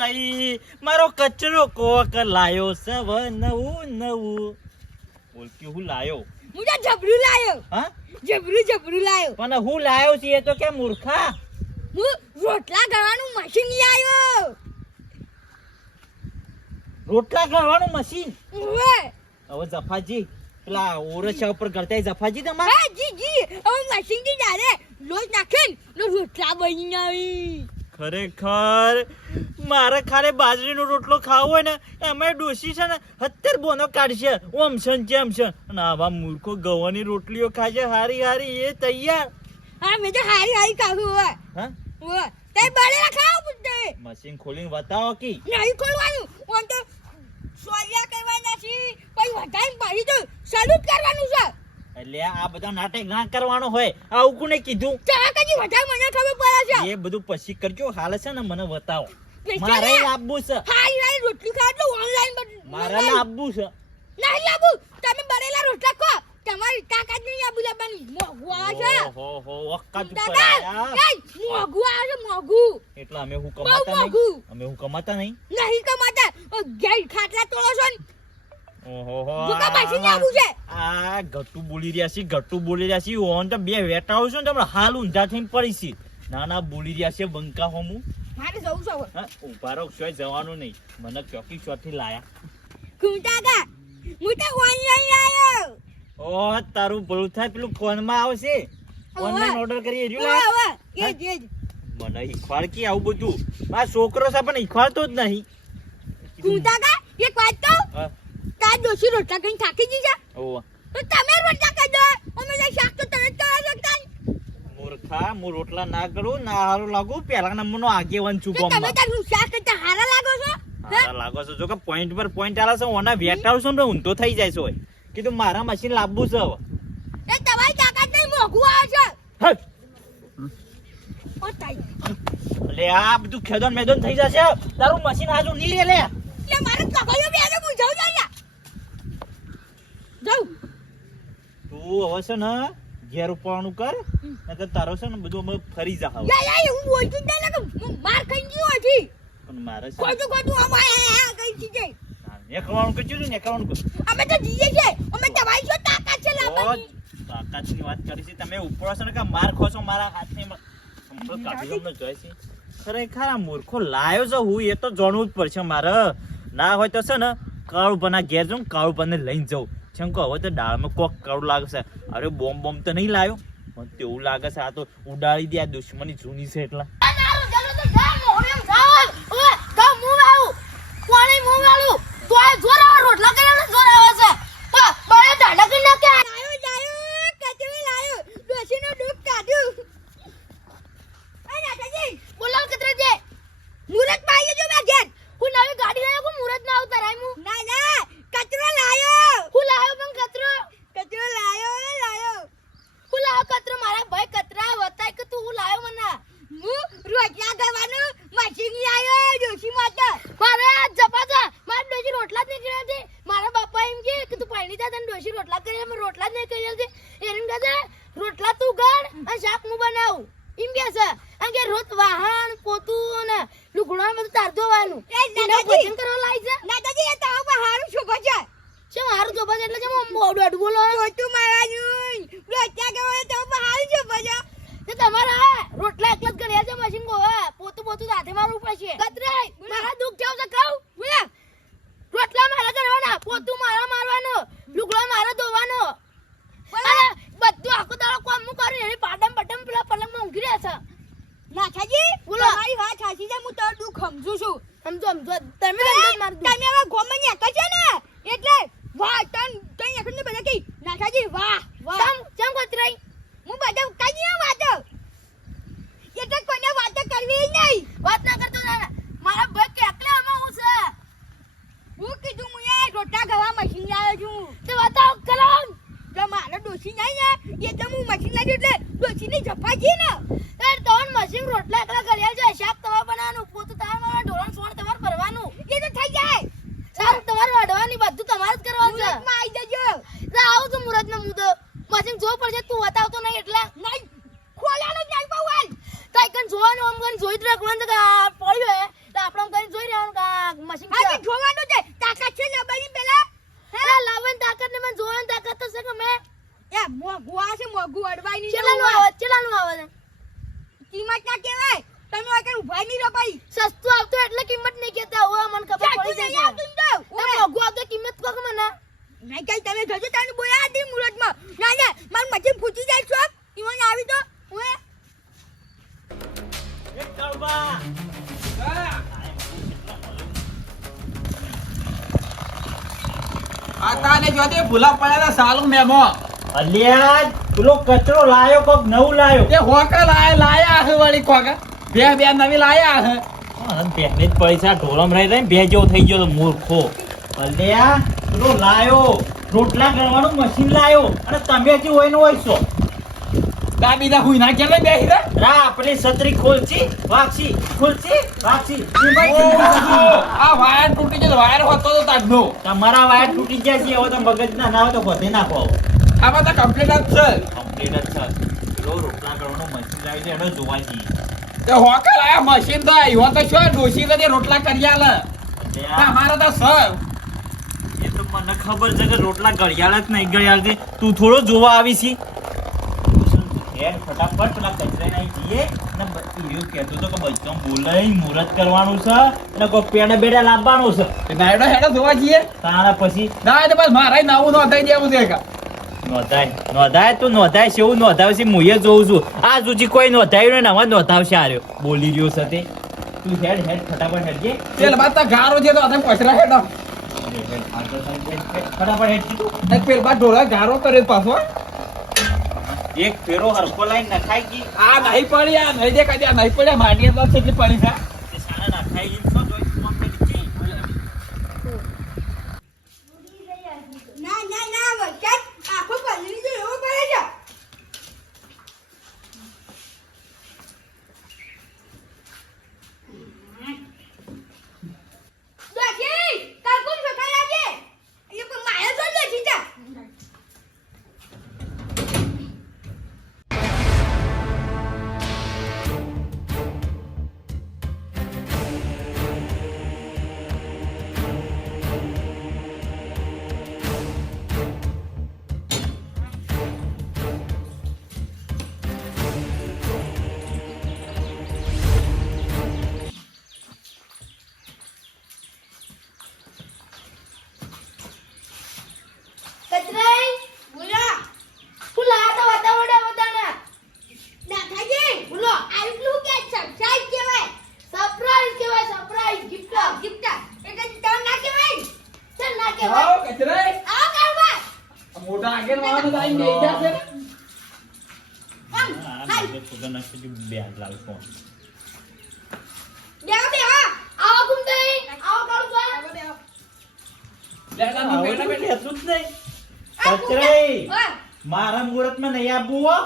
લઈ મારો કચરો કોક લાયો સવ નવું નવું. બોલ કે હું લાયો? હું તો જબરું લાયો. હા જબરું લાયો. પણ હું લાયો છે એ તો કે મૂર્ખા. હું રોટલા કરવાનું મશીન લાયો. રોટલા કરવાનું મશીન? ઓવે. હવે જફાજી પેલા ઓરછા ઉપર કરતા જફાજી તમારે? હા જી હવે મશીન થી ડાયરેક્ટ લોટ નાખીને રોટલા બની આવી. ખરેખર મારે ખાલી બાજરીનો રોટલો ખાવો હોય ને એમાં ડોસી છે ને 70 બોનો કાઢશે ઓમ છે જેમ છે. અને આવા મૂર્ખો ગવાની રોટલીઓ ખાશે હારી હારી એ તૈયાર. હા મેં તો હારી ખાવું હોય. હા ઓવે તે બળેલા ખાવ પૂછતે મશીન ખોલીને બતાવો કે નહીં ખોલવાનું. ઓન તો સોલિયા કરવાના છે પછી વધાઈને પાડી તો સલુટ કરવાનું છે. એટલે આ બધા નાટક ના કરવાનો હોય. આવું કોને કીધું? ચા કજી વધારે મને ખબર પડે છે. એ બધું પછી કરજો. હાલ છે ને મને બતાવો. મારે લાવવું છે. હારી રોટલી ખાવ તો ઓનલાઈન મારે લાવવું છે. નહીં લાવું. તમે બળેલા રોટલા ખો. તમારી તાકાત નહીં આબુ લાવવાની. મોઘું આવે છે. ઓહો વક્કા ચૂપ દાદા કરાયા. મોઘું આવે છે મોઘું. એટલે અમે હું બહુ કમાતા મોઘું. નહીં. અમે હું કમાતા નહીં. નહીં કમાતા. ગેર ખાટલા તોડો છો ને. ઓહો જોકા પાછી આવું છે. આ ગટ્ટુ બોલી રહ્યા છે ગટ્ટુ બોલી રહ્યા છે. ઓન તો બે વેટાઓ છો ને તમે હાલ ઊંધા થઈને પડી છે. ના ના બોલી રહ્યા છે બંકા હોમું. મારે જવું છે હવે. હા ઉભા રહો ક્યાંય જવાનું નહીં. મને ચોકી ચોથી લાયા. કુંટાકા હું તો ઓનલાઈન લાયો. ઓ તારું ભલું થાય પેલું ફોનમાં આવશે. ઓનલાઈન ઓર્ડર કરી એર્યું લાયા. હવે એ જ મને ઈખવાડ કે આવું બધું. આ છોકરો છે પણ ઈખવાડતો જ નહીં. કુંટાકા એક વાત કહું. હા તાર દોશી રોટલા કઈ થાકી જી છે ઓ તો તમે રોટલા કરી દો. અમે તો શાક તો તમે જ કરવા શકતા. મૂર્ખા હું રોટલા ના કરું ના હારું લાગુ. પહેલા નંબરનો આગેવાન છું તો તમે ગામમાં. તારું શાક કરતા હારા લાગો છો. હારા લાગો છો જો કે પોઈન્ટ પર પોઈન્ટ આલે છે. ઓના વેટાવ છો ને ઊંધો થઈ જાય છે. કીધું મારા મશીન લાવવું છે હવે. એ તમારી તાકાત નહીં મોઘું આવે છે. હટ. ઓ તાઈ લે આ બધું ખેદન મેદન થઈ જશે. તારું મશીન હાજુ નહીં રે લે. લે મારે કગયો બેને પૂછાવ જાય. જાઉં તું હવે છે ને ઘેર ઉપવાનું કર. નકર તારો છે ને બધું અમે ફરી જા હવે. યા હું બોલતું જ નહીં કે માર ખાઈ ગયો હતી. પણ મારે છે ખોટું અમારે કઈ ચીજે નેકવાનું કર્યું ને નેકવાનું કર. અમે તો જીએ છે. અમે તમારી શું તાકાત છે લાવવાની. તાકાતની વાત કરી છે તમે. ઉપર છો ને કે માર ખો છો મારા હાથની કાઢી તમને જોઈ છે. ખરેખર આ મૂર્ખો લાયો છે હું એ તો જાણવું જ પડશે મારે. ના હોય તો છે ને કાળુભાના ઘેર જાઉં કાળુભાને લઈને જાઉં. જેમ કે હવે તો દાળમાં કોક કાળું લાગશે. અરે બોમ્બ તો નહીં લાયો. મને તેવું લાગે છે આ તો ઉડાડી દે. આ દુશ્મની જૂની છે એટલા. રોટલા કરીને જોર આવે છે. બળે દાડા કરી નાખે. લાયો કચરો લાયો. ડોશીનો દૂધ કાઢ્યું. એ નાટાજી બોલાવ કતરાજી. મુરત માં આવી જો મે ઘેર. હું નવી ગાડી લાયો કો મુરત માં આવતા રાઈ હું. ના કચરો લાયો. હું લાયો પણ કચરો લાયો. હું લાયો કચરો. મારા ભાઈ કચરા વતાય કે તું હું લાયો મને. હું રોટલા કરવાનું મશીન લાયો ડોશી માટે. મારે જપાતા માર ડોશી રોટલા જ નહીં કર્યા છે. મારા બાપા એમ કે તું પાણી જા તને ડોશી રોટલા કરી. અમે રોટલા જ નહીં કર્યા છે. એમ કહે છે રોટલા તું કર અને શાક હું બનાવું. એમ કે છે અને કે રોજ વાહન પોતું ને લુગડા બધું તાર ધોવાનું. ભોજન કરવા લાવી છે. નાદાજી એ તાવ પર હારું શોભો છે. શું હારું શોભો છે એટલે કેમ મોડું અડ બોલો. પોતું મારવાનું રોટલા કરવા તાવ પર હારું શોભો છે. તે તમારા રોટલા એકલા જ કર્યા છે મશીન કો. પોતું સાથે મારવું પડશે. કતરાય મારા દુખ થયો છે કહું. બોલા રોટલા મારા કરવાના પોતું મારા મારવાનો લુગડો મારા ધોવાનો. બધું આખો દાડો કામ હું કરું. એની પાટમ પેલા પલંગમાં ઊંઘી રહ્યા છે. નાથાજી બોલો. મારી વાત સાચી છે. હું તારું દુખ સમજુ છું. સમજો તમે હવે ગોમન એકજ છે ને એટલે વાહ તન એકને બધા કી નાથાજી વાહ ચમ કોતરાઈ. હું બધા કઈ વાત એટલે કોઈને વાત કરવી નહીં. વાત ના કરતો મારા ભાઈ કે એકલે આમાં હું છે. હું કીધું હું એ રોટલા ગવા મશીન લાવ્યો છું. તે બતાવ કલમ જો મારો ડોસી નહીં ને એટલે હું મશીન લાવ્યો એટલે ડોસીની જફાજી ને તાર તોન મશીન રોટલા એકલા કર્યા છે. શાક તમારે બનાવવાનું પોતું તમારે મારા ઢોરણ સોણ તમારે ભરવાનું. એ તો થઈ જાય. શાક તમારે વાઢવાની બધું તમારે જ કરવાનું છે. મુરતમાં આવી જજો. આવું છું મુરતમાં હું તો મશીન જો પડશે તું બતાવતો નહીં એટલે નહીં ખોલાનું જ નહીં પાવલ. તઈ કન જોવાનું આમ કન જોઈ જ રાખવાનું કે પડ્યો હે તો આપણે કઈ જોઈ મોઘું અડવાય નહીં ચેલાનું આવે ચેલાનું આવે છે? કિંમત ના કહેવાય તમે આગળ ઉભા નહીં રહો ભાઈ સસ્તું આવતું એટલે કિંમત નહીં કહેતા હવે મને ખબર પડી ચાટુ જાય નહીં આવતું ને તો મોંઘું આવતું કિંમત કહો કે મને નહીં કઈ તમે જોજો તને બોયા હતી મુરતમાં ના ના મારું મચી ફૂટી જાય છો ઈવન આવી તો ઓએ એ કાળુબા આતાને જોતે ભૂલા પડ્યા સાલું મેમો અલ્યા પેલો કચરો લાયો કોક નવું લાયો તે હોકા લાયા હે વળી કોકા બે નવી લાયા હે પહેલે જ પૈસા ઢોલમ રહી રહી બે જેવો થઈ ગયો તો મૂર્ખો અલ્યા પેલો લાયો રોટલા કરવાનું મશીન લાયો અને તમે હજી હોય ને હોય છો દાબીના હુઈ ના કેલે બેહી રે રા આપણી છત્રી ખોલશી વાગશી આ વાયર તૂટી ગયો વાયર હોતો તો તાજનો તમારા વાયર તૂટી ગયા છે હવે તો મગજ ના હોય તો ગોતે નાખો આમાં તો કમ્પ્લીટ જ છે કમ્પ્લીટ જ છે પેલો રોટલા કરવાનું મશીન લાવી છે એનો જોવા છીએ તે હોકા લાયા મશીન તો આવ્યો તો શું ડોસી તો રોટલા કરી આલે અમારો તો સર એ તો મને ખબર છે કે રોટલા ઘડિયાળ જ નહીં ઘડિયાળ છે તું થોડો જોવા આવી છી ફટાફટ પેલા કચરા નાઈ જઈએ ને એવું કહેતો તો કે બચ્ચો બોલાઈ મુહૂર્ત કરવાનું છે અને કોઈ પેડા બેડા લાવવાનું છે તે નાયડો હેડો જોવા જઈએ તારા પછી ના તો બસ મારા નવું નોંધાઈ દેવું છે કા નોંધાય તું નોંધાય છે એવું નોંધાવશે હું એ જોઉં છું આ સુધી કોઈ નોંધાયું ને નવા નોંધાવશે આર્યો બોલી રહ્યો છે તે તું હેડ ફટાફટ હેડજે તેલ બાદ તો ગારો છે તો આપણે પછરા હેડો ફટાફટ હેડ તું એક પેલ બાદ ઢોળા ગારો કરે પાછો એક ફેરો હરકો લાઈન નખાઈ ગઈ આ નહીં પડી આ નહીં દેખાતી આ નહીં પડ્યા માંડી અંદર કેટલી પડી છે તે સારા નખાઈ ગઈ તો જોઈ ફોન કરી ના ના ના વખત આખો પલળી જો એવો પડે છે દોશી કાકુમ સકાઈ લાગે એ કોઈ માયા તો નથી તા કચરાઈ બોલા ફૂલા તો વટાવડા વટાણા દાદાજી બોલો આટલું કે સરપ્રાઈઝ કહેવાય સરપ્રાઈઝ કહેવાય સરપ્રાઈઝ ગિફ્ટ ગિફ્ટ એટલે તો ના કહેવાય ચાલ ના કહેવાય આવો કચરાઈ આવો કારવા આ મોટા આગળ વાળાનો ટાઈમ લઈ જશે ને દેવો દેવો આવો કુંતઈ આવો કાળું મારા મુહૂર્ત માં નહીં આપવું હો.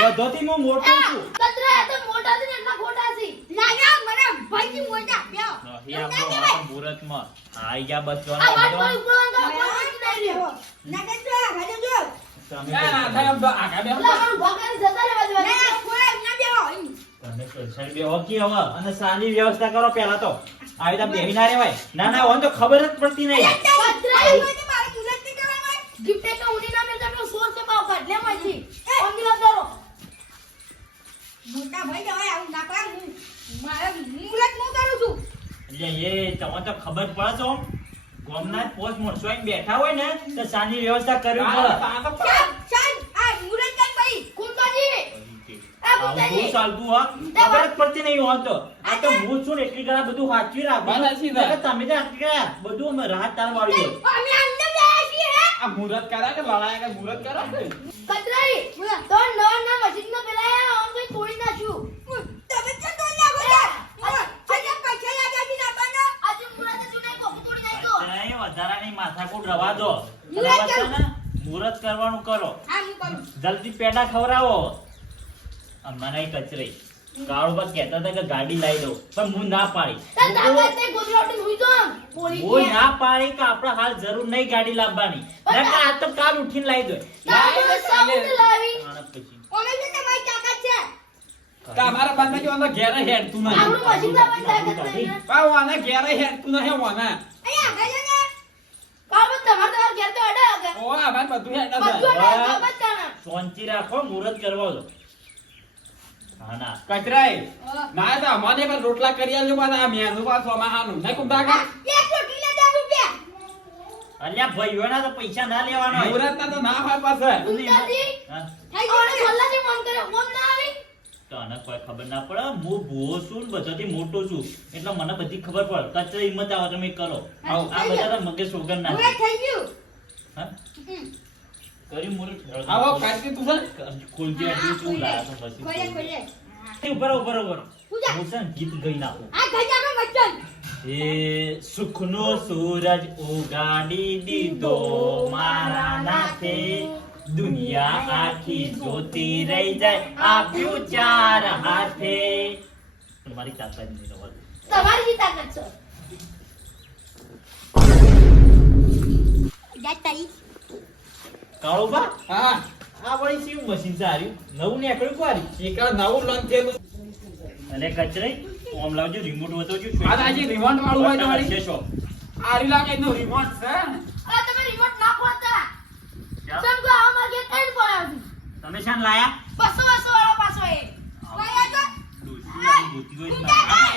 બધોથી હું મોટો છું કચરા તો મોટા છે ને એટલા ખોટા છે લાગા મને ભાઈજી મોટા બ્યો નહીં આપવું મારા મુહૂર્તમાં. આઈ ગયા બસ આ વાત પર જોવાનું. ઉપર અંગા કોઈ નહીં રહ્યો ના કે હાજો જો તમે ના થાય આમ તો આગા બે પેલા મારું ભાગાને જતા રહેવા દેવા ના કોઈ ના બેહો તમે પૈસા બેહો કે હવે અને સાની વ્યવસ્થા કરો પહેલા તો આવી રીતે બેહી ના રહેવાય. ના ના ઓન તો ખબર જ પડતી નહીં. કચરાઈ હોય મારે મુરત ની કરવાનું ગિફ્ટ તો ઉડી ના મેલતા પેલો સોર કે પાવ કાઢ લે માંથી ઓંગલા કરો મોટા ભાઈ હવે આવું ના કર મારે મુરત નું કરું છું એટલે એ તમને તો ખબર પડે છે ઓમ. ગામના પોસ્ટ મોરસો આઈને બેઠા હોય ને તો સાની વ્યવસ્થા કરવી પડે. ચાલ ચાલ આ મુરત કર ભાઈ કુંતાજી આવું બહુ ચાલતું હો. ખબર જ પડતી નહીં હોત તો. આ તો હું છું ને એટલી ઘણા બધું સાચવી રાખું. વાત સાચી છે. નકર તમે તો આટલી ઘણા બધું અમે રાહત તાર વાળી હોય. અમે અંદર ગયા છીએ હે આ મુહૂર્ત કરા કે લડાયા કે મુહૂર્ત કરા કે કચરાઈ તો નવા ના મશીન માં પેલા ઓન કોઈ તોડી નાખ્યું તમે તો તો લાગો છે આજે પૈસા લાગ્યા છે ના બનો આજે મુરત જુના કોક તોડી નાખ્યો અત્યારે વધારાની માથાકૂટ રવા દો. મુહૂર્ત બરાબર છે ને? મુહૂર્ત કરવાનું કરો. હા હું કરું જલ્દી પેડા ખવડાવો. મને કચરી કાળુબા કહેતા હતા કે ગાડી લાવી દો પણ હું ના પાડી. તા તાકાત તે ગોદરાટી હુઈ તો પોરી હું ના પાડી કે આપણે હાલ જરૂર નહીં ગાડી લાવવાની. નકર આજ તો કાલ ઉઠીને લાવી દો. તાકાત સાબુત લાવી આના પછી. અમે તો તમારી તાકાત છે તમારા બંને જો અંદર ઘેરે હેડ તું નહીં આપણું મશીન માં પણ તાકાત નહીં ને પાવ આને ઘેરે હેડ તું નહીં વાના અહીંયા આગળ ને કામ તમાર ઘેર તો અડા કે ઓ આ ભાઈ બધું હેડ બધું છે અડા બતાના શાંતિ રાખો મુહૂર્ત કરવા દો હા ના કચરાય હા. ના તો મને પણ રોટલા કરી આલજો પાછા આ મેનું પાછું અમાહાનું નહીં કુંતા કા એક રોટલી ને 10 રૂપિયા. અલ્યા ભાઈઓના તો પૈસા ના લેવાનો હોય. મુહૂર્તના તો ના હોય પાછા ઉતાજી હા? થઈ ગયો બોલાજી મન કરે મન ના આવી તને કોઈ ખબર ના પડે હું ભૂવો છું ને બધાથી મોટો છું એટલે મને બધી ખબર પડે કચરે હિંમત આવે તમે કરો આવો. આ બધા તો મગજ સોગન ના હવે થઈ ગયું. હા હમ. કરી મુરત આવો કાઢી તું છે ખોલજે આટલું શું લાયા તો ખોલે પછી ખોલે. ઉપર ઉપર ઉપર શું જા? હું છે ને ગીત ગઈ નાખું આ ગજાનો મચ્છર. એ સુખનો સૂરજ ઉગાડી દીધો મારા નાથે દુનિયા આખી જોતી રહી જાય આપ્યું ચાર હાથે મારી ચાચા ની નવલ તમારી તાકાત છે જાતાઈ. કાળો બા હા આ વળી શિવ મશીન સાર્યું નવું નીકળ્યું કોરી શીખર નવું લોન થયેલું અને કચરે ઓમ લાવજો રિમોટ વતોજો આ તાજી રિમોટ વાળું હોય તમારી છે શો આ રીલા કે નો રિમોટ છે અરે તમે રિમોટ ના ખોલતા સમજો આમાં કે ત્રણ પડાવતી તમે શાન લાયા 200 વાળો પાછો એ ભાઈ આ તો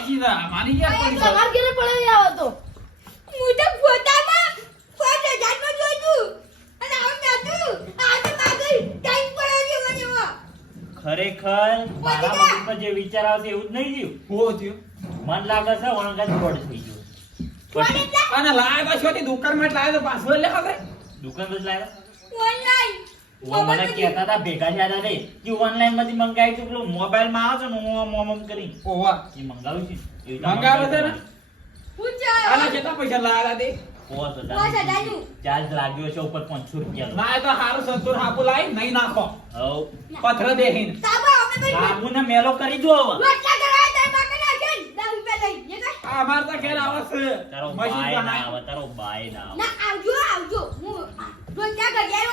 જી દા મારી યાર ભાઈ પડી આ તમાર ઘરે પડાવી આવો તો હું તો ફોટામાં 5000 નો જોઈ તું. અને હવે મેં આજે માગી ટાઈમ પડ્યો છે મને એમાં. ખરેખર મારા મગજ પર જે વિચાર આવશે એવું જ નહીં થયું હો થયો મન લાગે છે વણગા ફ્રોડ થઈ ગયો ફોન એટલે અને લાયા તો છોટી દુકાનમાં લાયા તો પાછો લે હવે દુકાન જ લાવ્યા ઓનલાઈન. ઓ મને કહેતા હતા ભેગા થયા હતા રે કે ઓનલાઈન માંથી મંગાવી તું પેલો મોબાઈલ માં આવે છે ને હું મોમ કરી ઓવા એ મંગાવ્યું છે એ રીતે મંગાવે છે ને? પૂછા. આના કેટલા પૈસા લાયા તે ઓ તો હજારનું. ચાર્જ લાગ્યો છે ઉપર 500 રૂપિયા ના એ તો હારું સંતોર હાપુ લાઈ નહીં નાખો હવ પથર દેહીન તાબા અમે ભાઈ બાબુને મેલો કરી જો હવે રોટલા કરાય તાર બાકા નાખે 10 રૂપિયા લઈ જે કાંઈ. આ અમાર તો ઘેર આવે છે તારો મશીન બાય ના બનાય આવે તારો બાય ના આવે ના આવજો આવજો હું રોટલા કરાય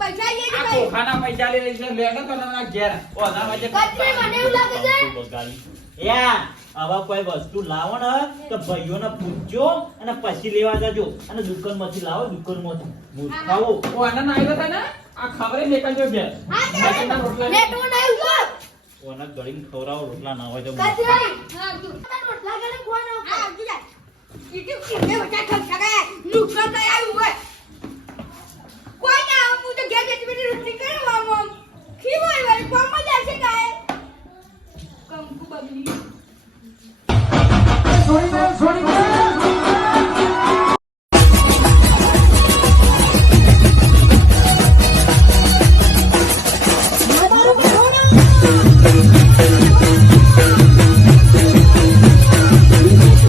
પૈસા લઈ આ ભાઈ. કોખાના પૈસા લઈ રહી છે લેગો તો ના ઘેર ઓ ના વજે કચરે મને એવું લાગે છે કંકુ બગાડી. યા આવા કોઈ વસ્તુ લાવો ને તો ભાઈઓને પૂછજો અને પછી લેવા જજો અને દુકાનમાંથી લાવો દુકાનમાંથી મૂર્ખાઓ ઓ આનંદ આવ્યો છે ને આ ખબરે નીકળજો ઘેર હા, તે મશીનના રોટલા નેટ હું નહીં જો ઓના ગળીને ખવડાવો રોટલા ના હોય તો કચરે હા આવજો. રોટલા કરે કોણ હા આવજો જા. ઈટુ કિને બટા ખસકાય નુકસાન થાય આવ્યું હોય. કોઈ ના આવું હું તો ઘેર જતી બેટી રોટલી કરવા મમ. ખીવાય વાળી કોમ મજા છે કાય. કંકુ બબલી. છોડી દે